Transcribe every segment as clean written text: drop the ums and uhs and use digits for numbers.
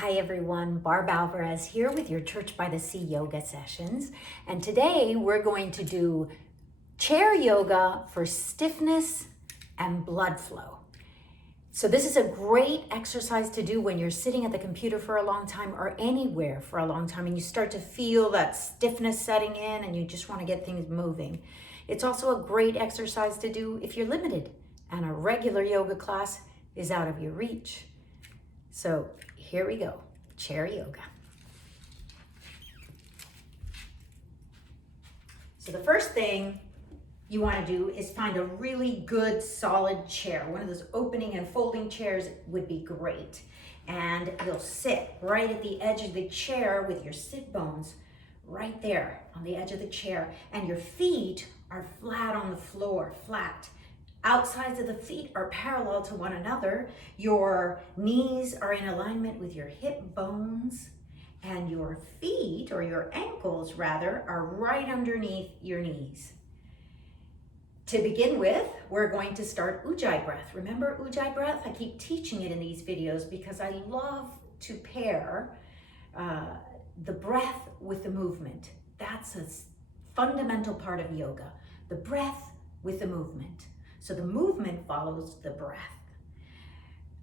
Hi everyone, Barb Alvarez here with your Church by the Sea yoga sessions. And today we're going to do chair yoga for stiffness and blood flow. So this is a great exercise to do when you're sitting at the computer for a long time or anywhere for a long time and you start to feel that stiffness setting in and you just want to get things moving. It's also a great exercise to do if you're limited and a regular yoga class is out of your reach. So here we go, chair yoga. So the first thing you want to do is find a really good solid chair. One of those opening and folding chairs would be great. And you'll sit right at the edge of the chair with your sit bones right there on the edge of the chair. And your feet are flat on the floor, flat. Outsides of the feet are parallel to one another. Your knees are in alignment with your hip bones, and your feet, or your ankles rather, are right underneath your knees. To begin with, we're going to start Ujjayi breath. Remember Ujjayi breath? I keep teaching it in these videos because I love to pair the breath with the movement. That's a fundamental part of yoga. The breath with the movement. So the movement follows the breath.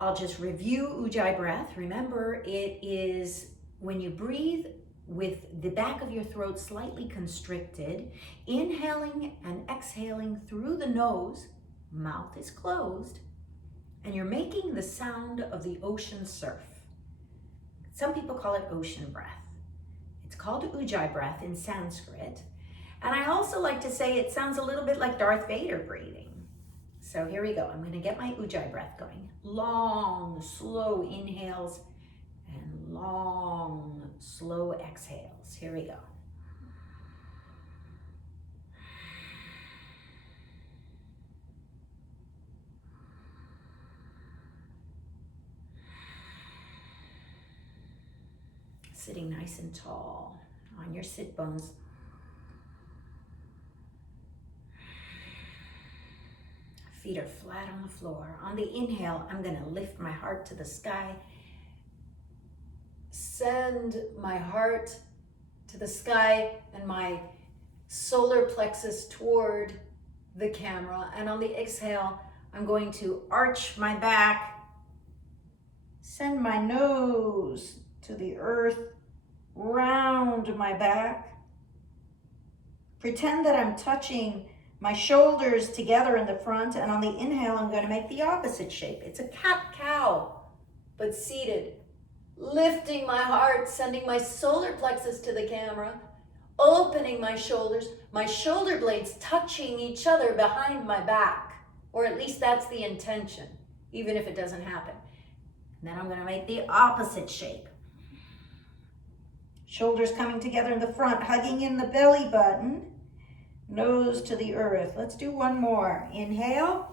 I'll just review Ujjayi breath. Remember, it is when you breathe with the back of your throat slightly constricted, inhaling and exhaling through the nose, mouth is closed, and you're making the sound of the ocean surf. Some people call it ocean breath. It's called Ujjayi breath in Sanskrit. And I also like to say it sounds a little bit like Darth Vader breathing. So here we go. I'm going to get my Ujjayi breath going. Long, slow inhales and long, slow exhales. Here we go. Sitting nice and tall on your sit bones. Feet are flat on the floor. On the inhale, I'm going to lift my heart to the sky. Send my heart to the sky and my solar plexus toward the camera. And on the exhale, I'm going to arch my back, send my nose to the earth, round my back. Pretend that I'm touching my shoulders together in the front, and on the inhale, I'm going to make the opposite shape. It's a cat-cow, but seated. Lifting my heart, sending my solar plexus to the camera, opening my shoulders, my shoulder blades touching each other behind my back, or at least that's the intention, even if it doesn't happen. And then I'm going to make the opposite shape. Shoulders coming together in the front, hugging in the belly button. Nose to the earth. Let's do one more. Inhale.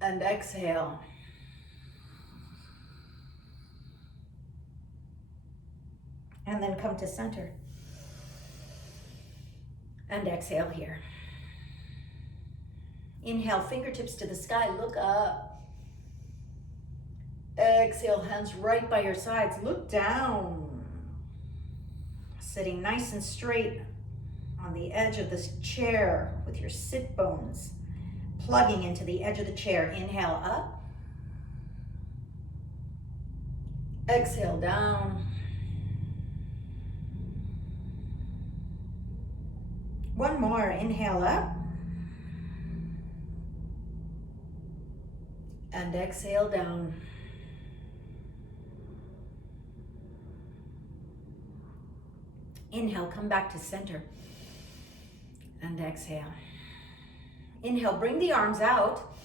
And exhale. And then come to center. And exhale here. Inhale, fingertips to the sky, look up. Exhale, hands right by your sides, look down. Sitting nice and straight on the edge of this chair with your sit bones plugging into the edge of the chair. Inhale up. Exhale down. One more. Inhale up. And exhale down. Inhale, come back to center. And exhale. Inhale, bring the arms out.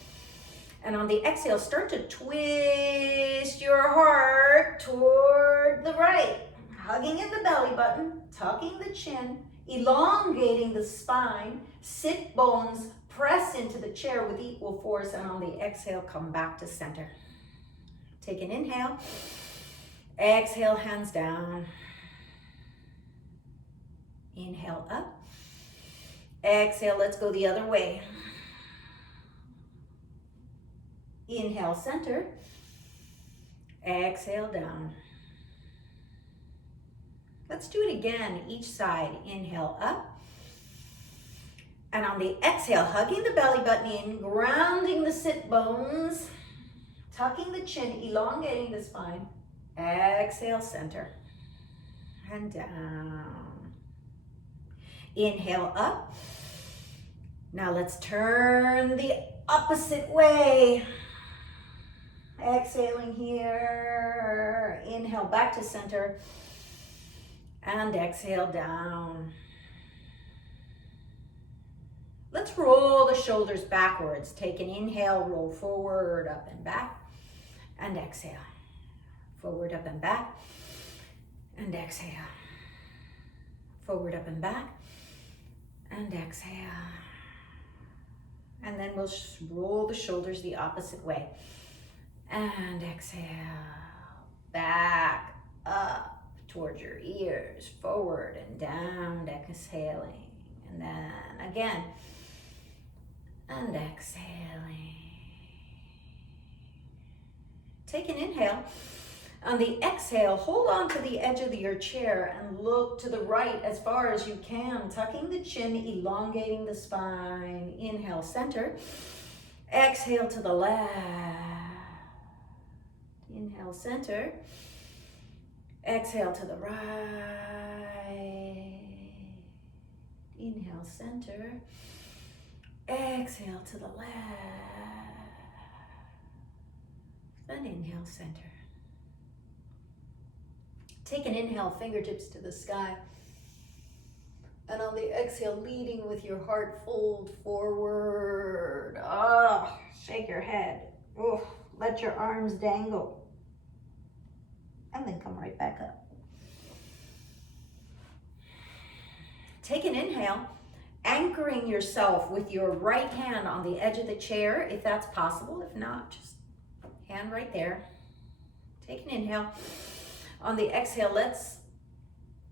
And on the exhale, start to twist your heart toward the right. Hugging in the belly button, tucking the chin, elongating the spine. Sit bones press into the chair with equal force. And on the exhale, come back to center. Take an inhale. Exhale, hands down. Inhale up. Exhale, let's go the other way. Inhale, center. Exhale, down. Let's do it again, each side. Inhale, up. And on the exhale, hugging the belly button in, grounding the sit bones, tucking the chin, elongating the spine. Exhale, center. And down. Inhale, up. Now let's turn the opposite way. Exhaling here. Inhale, back to center. And exhale, down. Let's roll the shoulders backwards. Take an inhale, roll forward, up and back. And exhale. Forward, up and back. And exhale. Forward, up and back. And exhale. And then we'll roll the shoulders the opposite way. And exhale. Back, up, towards your ears. Forward and down, exhaling. And then again. And exhaling. Take an inhale. On the exhale, hold on to the edge of your chair and look to the right as far as you can, tucking the chin, elongating the spine. Inhale, center. Exhale to the left. Inhale, center. Exhale to the right. Inhale, center. Exhale to the left. Then inhale, center. Take an inhale, fingertips to the sky. And on the exhale, leading with your heart, fold forward. Shake your head. Let your arms dangle. And then come right back up. Take an inhale, anchoring yourself with your right hand on the edge of the chair, if that's possible. If not, just hand right there. Take an inhale. On the exhale, let's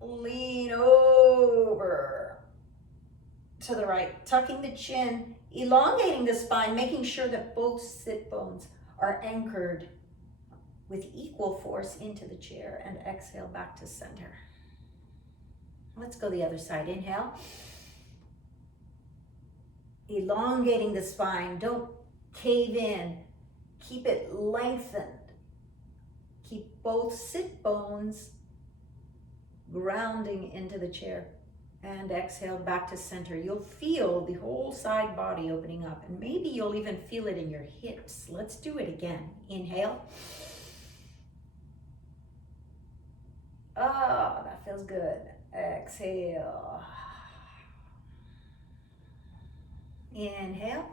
lean over to the right, tucking the chin, elongating the spine, making sure that both sit bones are anchored with equal force into the chair, and exhale back to center. Let's go the other side. Inhale. Elongating the spine. Don't cave in. Keep it lengthened. Keep both sit bones grounding into the chair. And exhale back to center. You'll feel the whole side body opening up. And maybe you'll even feel it in your hips. Let's do it again. Inhale. That feels good. Exhale. Inhale.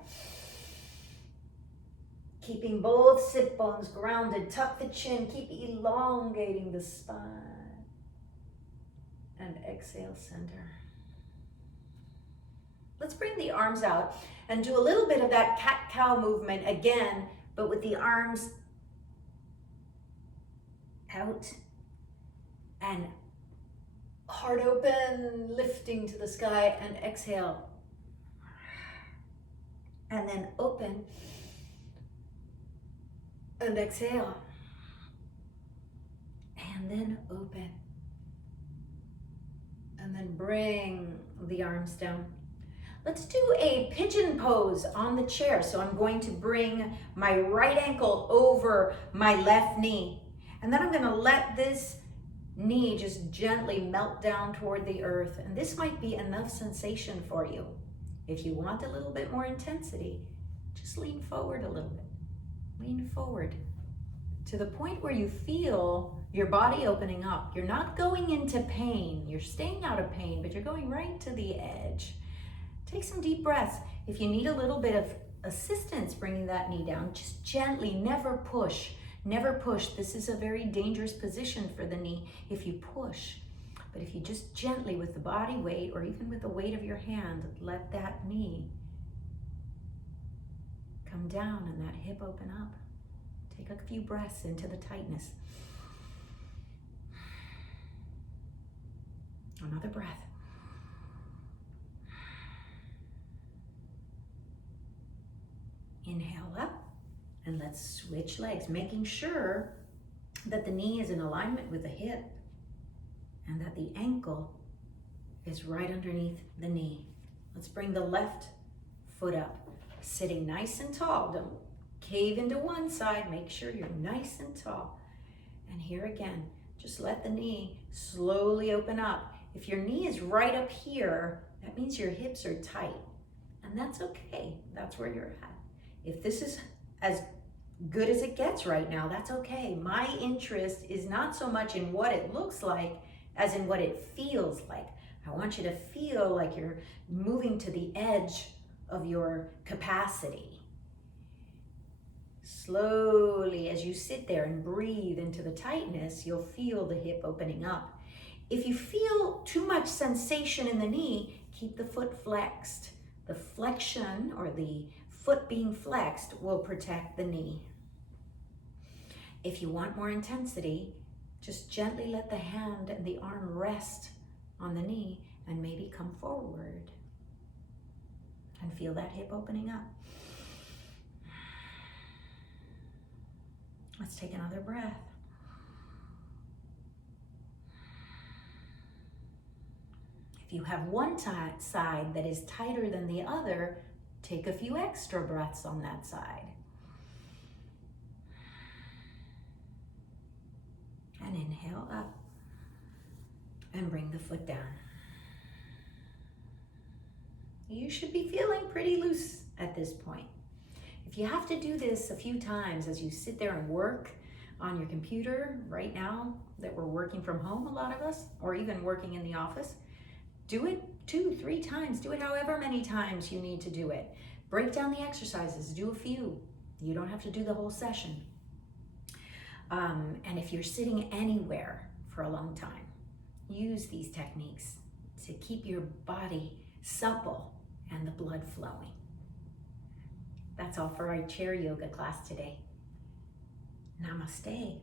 Keeping both sit bones grounded. Tuck the chin. Keep elongating the spine. And exhale, center. Let's bring the arms out and do a little bit of that cat-cow movement again, but with the arms out and heart open, lifting to the sky, and exhale. And then open and exhale. And then open. And then bring the arms down. Let's do a pigeon pose on the chair. So I'm going to bring my right ankle over my left knee. And then I'm going to let this knee just gently melt down toward the earth. And this might be enough sensation for you. If you want a little bit more intensity, just lean forward a little bit. Lean forward to the point where you feel your body opening up. You're not going into pain. You're staying out of pain, but you're going right to the edge. Take some deep breaths. If you need a little bit of assistance bringing that knee down, just gently, never push. Never push. This is a very dangerous position for the knee if you push. But if you just gently, with the body weight or even with the weight of your hand, let that knee come down and that hip open up. Take a few breaths into the tightness. Another breath. Inhale up And let's switch legs, making sure that the knee is in alignment with the hip and that the ankle is right underneath the knee. Let's bring the left foot up, sitting nice and tall. Don't cave into one side, make sure you're nice and tall. And here again, just let the knee slowly open up. If your knee is right up here, that means your hips are tight. And that's okay, that's where you're at. If this is as good as it gets right now, that's okay. My interest is not so much in what it looks like as in what it feels like. I want you to feel like you're moving to the edge of your capacity. Slowly, as you sit there and breathe into the tightness, you'll feel the hip opening up. If you feel too much sensation in the knee, keep the foot flexed. The flexion, or the foot being flexed, will protect the knee. If you want more intensity, just gently let the hand and the arm rest on the knee and maybe come forward and feel that hip opening up. Let's take another breath. If you have one side that is tighter than the other, take a few extra breaths on that side. And inhale up and bring the foot down. You should be feeling pretty loose at this point. If you have to do this a few times as you sit there and work on your computer right now that we're working from home, a lot of us, or even working in the office, do it 2-3 times. Do it however many times you need to do it. Break down the exercises, do a few. You don't have to do the whole session. And if you're sitting anywhere for a long time, use these techniques to keep your body supple and the blood flowing. That's all for our chair yoga class today. Namaste.